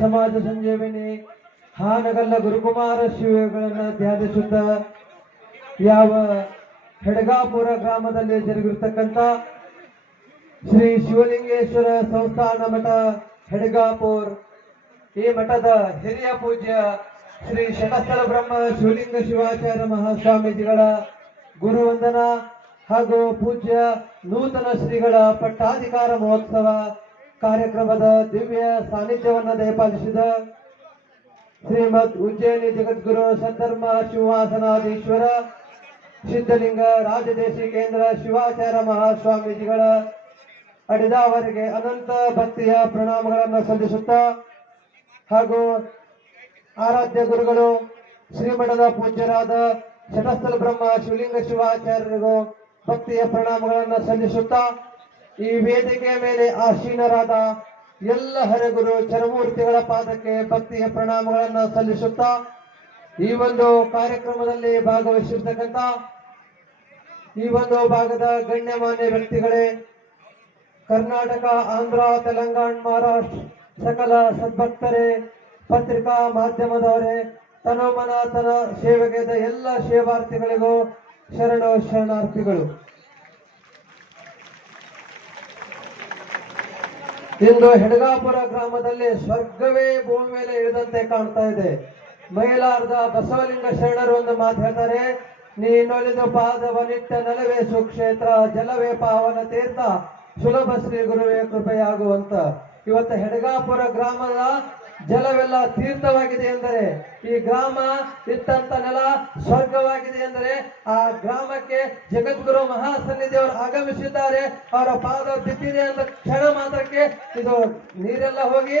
ಸಮಾಜ ಸಂಜೀವಿನಿ ಹಾನಗಲ್ಲ ಗುರುಕುಮಾರ ಶಿವಗಳನ್ನು ಧ್ಯಾನಿಸುತ್ತ ಯಾವ ಹೆಡಗಾಪುರ ಗ್ರಾಮದಲ್ಲಿ ಜರುಗಿರ್ತಕ್ಕಂಥ ಶ್ರೀ ಶಿವಲಿಂಗೇಶ್ವರ ಸಂಸ್ಥಾನ ಮಠ ಹೆಡಗಾಪುರ್ ಈ ಮಠದ ಹಿರಿಯ ಪೂಜ್ಯ ಶ್ರೀ ಶಟಸ್ಥಲ ಬ್ರಹ್ಮ ಶಿವಲಿಂಗ ಶಿವಾಚಾರ್ಯ ಮಹಾಸ್ವಾಮೀಜಿಗಳ ಗುರುವಂದನ ಹಾಗೂ ಪೂಜ್ಯ ನೂತನ ಶ್ರೀಗಳ ಪಟ್ಟಾಧಿಕಾರ ಮಹೋತ್ಸವ ಕಾರ್ಯಕ್ರಮದ ದಿವ್ಯ ಸಾನ್ನಿಧ್ಯವನ್ನು ದಯಪಾಲಿಸಿದ ಶ್ರೀಮದ್ ಉಜ್ಜಯಿನಿ ಜಗದ್ಗುರು ಸದ್ಧರ್ಮ ಶಿವಾಸನಾಧೀಶ್ವರ ಸಿದ್ಧಲಿಂಗ ರಾಜದೇಶಿ ಕೇಂದ್ರ ಶಿವಾಚಾರ್ಯ ಮಹಾಸ್ವಾಮೀಜಿಗಳ ಅಡಿದಾವರಿಗೆ ಅನಂತ ಭಕ್ತಿಯ ಪ್ರಣಾಮಗಳನ್ನು ಸಲ್ಲಿಸುತ್ತಾ ಹಾಗೂ ಆರಾಧ್ಯ ಗುರುಗಳು ಶ್ರೀಮಠದ ಪೂಜ್ಯರಾದ ಶಟಸ್ಥಲ ಬ್ರಹ್ಮ ಶಿವಲಿಂಗ ಶಿವಾಚಾರ್ಯರಿಗೂ ಭಕ್ತಿಯ ಪ್ರಣಾಮಗಳನ್ನು ಸಲ್ಲಿಸುತ್ತಾ ಈ ವೇದಿಕೆಯ ಮೇಲೆ ಆಸೀನರಾದ ಎಲ್ಲ ಹರಿಗುರು ಚರಮೂರ್ತಿಗಳ ಪಾದಕ್ಕೆ ಭಕ್ತಿಯ ಪ್ರಣಾಮಗಳನ್ನು ಸಲ್ಲಿಸುತ್ತಾ ಈ ಒಂದು ಕಾರ್ಯಕ್ರಮದಲ್ಲಿ ಭಾಗವಹಿಸಿರ್ತಕ್ಕಂಥ ಈ ಒಂದು ಭಾಗದ ಗಣ್ಯಮಾನ್ಯ ವ್ಯಕ್ತಿಗಳೇ, ಕರ್ನಾಟಕ, ಆಂಧ್ರ, ತೆಲಂಗಾಣ, ಮಹಾರಾಷ್ಟ್ರ ಸಕಲ ಸದ್ಭಕ್ತರೇ, ಪತ್ರಿಕಾ ಮಾಧ್ಯಮದವರೇ, ತನೋಮನ ತನ ಸೇವೆಗೆದ ಎಲ್ಲ ಸೇವಾರ್ಥಿಗಳಿಗೂ ಶರಣಾರ್ಥಿಗಳು. ಇಂದು ಹೆಡಗಾಪುರ ಗ್ರಾಮದಲ್ಲಿ ಸ್ವರ್ಗವೇ ಭೂಮಿ ಮೇಲೆ ಇಳಿದಂತೆ ಕಾಣ್ತಾ ಇದೆ. ಮೈಲಾರದ ಬಸವಲಿಂಗ ಶರಣರು ಒಂದು ಮಾತು ಹೇಳ್ತಾರೆ, ನೀನೊಲಿದು ಪಾದವನಿಟ್ಟ ನೆಲವೇ ಸುಕ್ಷೇತ್ರ, ಜಲವೇ ಪಾವನ ತೀರ್ಥ, ಸುಲಭ ಶ್ರೀ ಗುರುವೇ ಕೃಪೆಯಾಗುವಂತ. ಇವತ್ತು ಹೆಡಗಾಪುರ ಗ್ರಾಮದ ಜಲವೆಲ್ಲ ತೀರ್ಥವಾಗಿದೆ ಎಂದರೆ, ಈ ಗ್ರಾಮ ಇತ್ತಂತ ನೆಲ ಸ್ವರ್ಗವಾಗಿದೆ ಎಂದರೆ, ಆ ಗ್ರಾಮಕ್ಕೆ ಜಗದ್ಗುರು ಮಹಾಸನ್ನಿಧಿಯವರು ಆಗಮಿಸಿದ್ದಾರೆ. ಅವರ ಪಾದ ಬಿದ್ದಿದೆ ಅಂತ ಕ್ಷಣ ಮಾತ್ರಕ್ಕೆ ಇದು ನೀರೆಲ್ಲ ಹೋಗಿ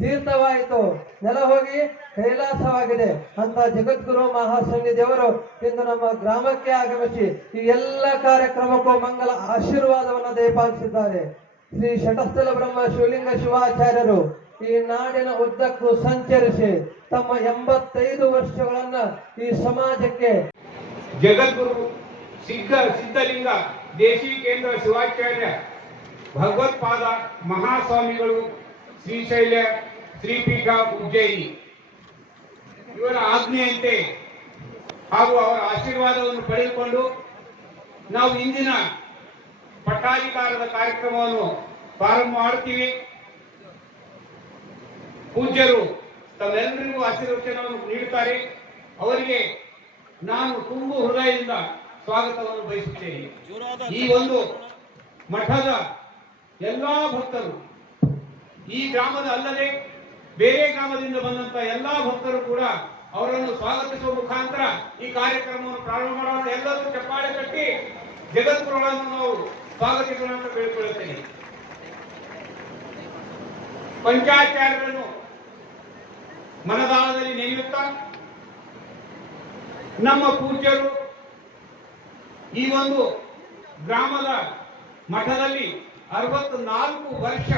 ತೀರ್ಥವಾಯಿತು, ನೆಲ ಹೋಗಿ ಕೈಲಾಸವಾಗಿದೆ ಅಂತ ಜಗದ್ಗುರು ಮಹಾಸನ್ನಿಧಿಯವರು ಇಂದು ನಮ್ಮ ಗ್ರಾಮಕ್ಕೆ ಆಗಮಿಸಿ ಈ ಎಲ್ಲ ಕಾರ್ಯಕ್ರಮಕ್ಕೂ ಮಂಗಲ ಆಶೀರ್ವಾದವನ್ನು ದಯಪಾಲಿಸಿದ್ದಾರೆ. ಶ್ರೀ ಶಟಸ್ಥಲ ಬ್ರಹ್ಮ ಶಿವಲಿಂಗ ಶಿವಾಚಾರ್ಯರು ಈ ನಾಡಿನ ಉದ್ದಕ್ಕೂ ಸಂಚರಿಸಿ ತಮ್ಮ 85 ವರ್ಷಗಳನ್ನ ಈ ಸಮಾಜಕ್ಕೆ ಜಗದ್ಗುರು ಸಿದ್ಧಲಿಂಗ ದೇಶಿ ಕೇಂದ್ರ ಶಿವಾಚಾರ್ಯ ಭಗವತ್ಪಾದ ಮಹಾಸ್ವಾಮಿಗಳು ಶ್ರೀಶೈಲ ಶ್ರೀಪೀಠ ಉಜ್ಜಯಿನಿ ಇವರ ಆಜ್ಞೆಯಂತೆ ಹಾಗೂ ಅವರ ಆಶೀರ್ವಾದವನ್ನು ಪಡೆದುಕೊಂಡು ನಾವು ಇಂದಿನ ಪಟ್ಟಾಧಿಕಾರದ ಕಾರ್ಯಕ್ರಮವನ್ನು ಪ್ರಾರಂಭ ಮಾಡುತ್ತೀವಿ. ಪೂಜ್ಯರು ತಮ್ಮೆಲ್ಲರಿಗೂ ಆಶೀರ್ವಚನವನ್ನು ನೀಡುತ್ತಾರೆ. ಅವರಿಗೆ ನಾನು ತುಂಬು ಹೃದಯದಿಂದ ಸ್ವಾಗತವನ್ನು ಬಯಸುತ್ತೇನೆ. ಈ ಒಂದು ಮಠದ ಎಲ್ಲಾ ಭಕ್ತರು, ಈ ಗ್ರಾಮದ ಅಲ್ಲದೆ ಬೇರೆ ಗ್ರಾಮದಿಂದ ಬಂದಂತ ಎಲ್ಲಾ ಭಕ್ತರು ಕೂಡ ಅವರನ್ನು ಸ್ವಾಗತಿಸುವ ಮುಖಾಂತರ ಈ ಕಾರ್ಯಕ್ರಮವನ್ನು ಪ್ರಾರಂಭ ಮಾಡೋಣ. ಎಲ್ಲರೂ ಚಪ್ಪಾಳೆ ಕಟ್ಟಿ ಜಗದ್ಗುರುಗಳನ್ನು ನಾವು ಸ್ವಾಗತಿಸೋಣ ಅಂತ ಬೇಡಿಕೊಳ್ಳುತ್ತೇನೆ. ಪಂಚಾಚಾರ್ಯರನ್ನು ಮನದಾಳದಲ್ಲಿ ನೆನೆಯುತ್ತಾ ನಮ್ಮ ಪೂಜ್ಯರು ಈ ಒಂದು ಗ್ರಾಮದ ಮಠದಲ್ಲಿ 64 ವರ್ಷ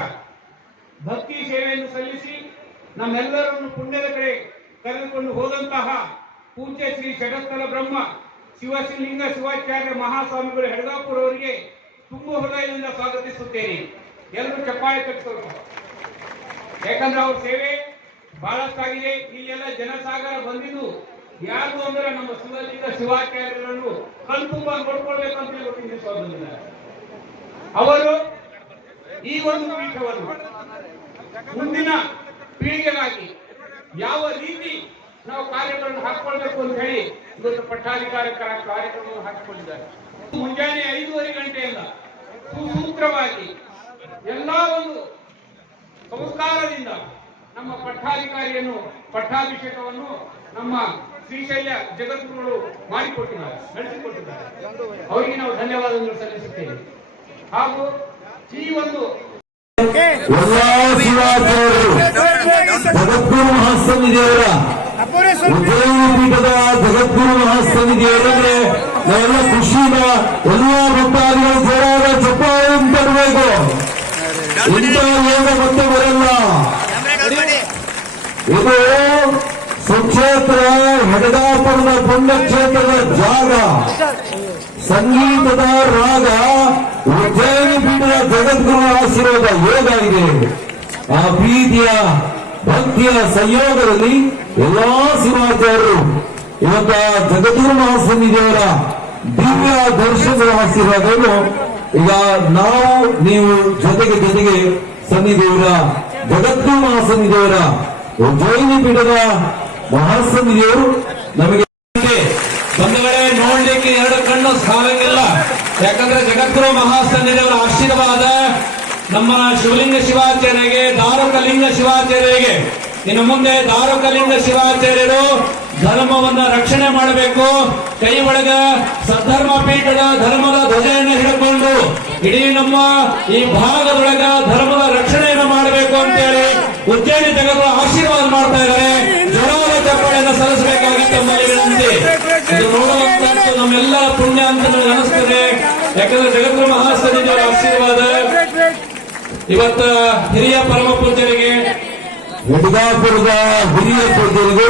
ಭಕ್ತಿ ಸೇವೆಯನ್ನು ಸಲ್ಲಿಸಿ ನಮ್ಮೆಲ್ಲರನ್ನು ಪುಣ್ಯದ ಕಡೆ ಕರೆದುಕೊಂಡು ಹೋದಂತಹ ಪೂಜ್ಯ ಶ್ರೀ ಶಟಸ್ಥಲ ಬ್ರಹ್ಮ ಶಿವಲಿಂಗ ಶಿವಾಚಾರ್ಯ ಮಹಾಸ್ವಾಮಿಗಳು ಹೆಡಗಾಪುರ ಅವರಿಗೆ ತುಂಬ ಹೃದಯದಿಂದ ಸ್ವಾಗತಿಸುತ್ತೇನೆ. ಎಲ್ಲರೂ ಚಪ್ಪಾಳೆ ತಟ್ಟಿಸೋರು, ಯಾಕಂದ್ರೆ ಅವ್ರ ಸೇವೆ ಬಹಳಷ್ಟಾಗಿದೆ. ಇಲ್ಲೆಲ್ಲ ಜನಸಾಗರ ಬಂದಿದ್ದು ಯಾರು ಅಂದ್ರೆ ನಮ್ಮ ಶಿವಲಿಂಗ ಶಿವಾಚಾರ್ಯರನ್ನು ಕಣ್ತುಂಬ ನೋಡ್ಕೊಳ್ಬೇಕಂತ ಬಂದಿದ್ದಾರೆ. ಅವರು ಈ ಒಂದು ಪೀಠವನ್ನು ಮುಂದಿನ ಪೀಳಿಗೆಗಾಗಿ ಯಾವ ರೀತಿ ನಾವು ಕಾರ್ಯಗಳನ್ನು ಹಾಕಿಕೊಳ್ಬೇಕು ಅಂತ ಹೇಳಿ ಇವತ್ತು ಪಟ್ಟಾಧಿಕಾರ ಕಾರ್ಯಕ್ರಮವನ್ನು ಹಾಕಿಕೊಂಡಿದ್ದಾರೆ. ಮುಂಜಾನೆ 5:30 ಗಂಟೆಯಿಂದ ಸುಸೂತ್ರವಾಗಿ ಎಲ್ಲಾ ಒಂದು ಸಂಸ್ಕಾರದಿಂದ ನಮ್ಮ ಪಟ್ಟಾಧಿಕಾರಿಯನ್ನು ಪಟ್ಟಾಭಿಷೇಕವನ್ನು ನಮ್ಮ ಶ್ರೀಶೈಲ ಜಗದ್ಗುರುಗಳು ಮಾಡಿಕೊಟ್ಟಿದ್ದಾರೆ, ನಡೆಸಿಕೊಟ್ಟಿದ್ದಾರೆ. ಅವರಿಗೆ ನಾವು ಧನ್ಯವಾದವನ್ನು ಸಲ್ಲಿಸುತ್ತೇವೆ. ಹಾಗೂ ಈ ಒಂದು ಜಗದ್ಗುರು ಮಹಾಸನ್ನಿಧಿಯವರ ಉಜ್ಜಯಿನಿ ಪೀಠದ ಜಗದ್ಗುರು ಮಹಾಸನ್ನಿಧಿಯವರಂದ್ರೆ ನಾವೆಲ್ಲ ಖುಷಿಯಿಂದ ಎಲ್ಲಾ ಭಕ್ತಾದಿಗಳು ಜೋರಾದ ಚಪ್ಪಾಳೆಯನ್ನು ತರಬೇಕು. ಇಂಥ ಯೋಗ ಮತ್ತೆ ಬರಲ್ಲ. ಇದು ಸುಕ್ಷೇತ್ರ ಹೆಡಗಾಪುರದ ಪುಣ್ಯಕ್ಷೇತ್ರದ ಜಾಗ, ಸಂಗೀತದ ರಾಗ, ಉಜ್ಜಯಿನಿ ಪೀಠದ ಜಗದ್ಗುರು ಆಶೀರ್ವಾದ ಯೋಗ ಇದೆ. ಆ ಪ್ರೀತಿಯ ಭಕ್ತಿಯ ಸಂಯೋಗದಲ್ಲಿ ಎಲ್ಲಾ ಶಿವಾಚಾರ್ಯರು ಇವತ್ತ ಜಗದ್ಗುರು ಮಹಾಸನ್ನಿಧಿಯವರ ದಿವ್ಯ ದರ್ಶನದ ಆಶೀರ್ವಾದವನ್ನು ಈಗ ನಾವು ನೀವು ಜೊತೆಗೆ ಸನ್ನಿಧಿಯವರ ಜಗದ್ಗುರು ಮಹಾಸನ್ನಿಧಿಯವರ ಉಜ್ಜಯಿನಿ ಪೀಠದ ಮಹಾಸನ್ನಿಧಿಯವರು ನಮಗೆ ಬಂಧುಗಳೇ ನೋಡ್ಲಿಕ್ಕೆ ಎರಡು ಕಣ್ಣು ಸಾಲಂಗಿಲ್ಲ. ಯಾಕಂದ್ರೆ ಜಗದ್ಗುರು ಮಹಾಸನ್ನಿಧಿಯವರ ಆಶೀರ್ವಾದ ನಮ್ಮ ಶಿವಲಿಂಗ ಶಿವಾಚಾರ್ಯರಿಗೆ, ದಾರುಕಲಿಂಗ ಶಿವಾಚಾರ್ಯರಿಗೆ, ಇನ್ನು ಮುಂದೆ ದಾರುಕಲಿಂಗ ಶಿವಾಚಾರ್ಯರು ಧರ್ಮವನ್ನ ರಕ್ಷಣೆ ಮಾಡಬೇಕು, ಕೈ ಒಳಗ ಸದ್ಧರ್ಮ ಪೀಠದ ಧರ್ಮದ ಧ್ವಜವನ್ನು ಹಿಡ್ಕೊಂಡು ಇಡೀ ನಮ್ಮ ಈ ಭಾಗದೊಳಗ ಧರ್ಮದ ರಕ್ಷಣೆಯನ್ನು ಮಾಡಬೇಕು ಅಂತೇಳಿ ಉಜ್ಜಯಿನಿ ಜಗತ್ತು ಆಶೀರ್ವಾದ ಮಾಡ್ತಾ ಇದ್ದಾರೆ. ಜೋರಾದ ಚಪ್ಪಾಳೆಯನ್ನು ಸಲ್ಲಿಸಬೇಕಾಗಿ ತಮ್ಮಲ್ಲಿ ವಿನಂತಿ. ಇದು ನೋಡುವಂತದ್ದು ನಮ್ಮೆಲ್ಲರ ಪುಣ್ಯ ಅಂತ ನನಗೆ ಅನಿಸ್ತದೆ. ಯಾಕಂದ್ರೆ ಜಗದ್ಗುರು ಮಹಾಸನ್ನಿಧಿಯವರ ಆಶೀರ್ವಾದ ಇವತ್ತ ಹಿರಿಯ ಪರಮ ಪೂಜ್ಯರಿಗೆ, ಯಡಿಗಾಪುರದ ಹಿರಿಯ ಪೂಜ್ಯರಿಗೂ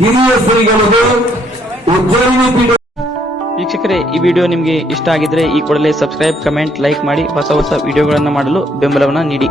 ಹಿರಿಯ ಶ್ರೀಗಳಿಗೂ ಉಜ್ಜಯಿನಿ ಪೀಠ. ವೀಕ್ಷಕರೇ, ಈ ವಿಡಿಯೋ ನಿಮಗೆ ಇಷ್ಟ ಆಗಿದ್ರೆ ಈ ಕೂಡಲೇ ಸಬ್ಸ್ಕ್ರೈಬ್, ಕಮೆಂಟ್, ಲೈಕ್ ಮಾಡಿ ಹೊಸ ವಿಡಿಯೋಗಳನ್ನು ಮಾಡಲು ಬೆಂಬಲವನ್ನು ನೀಡಿ.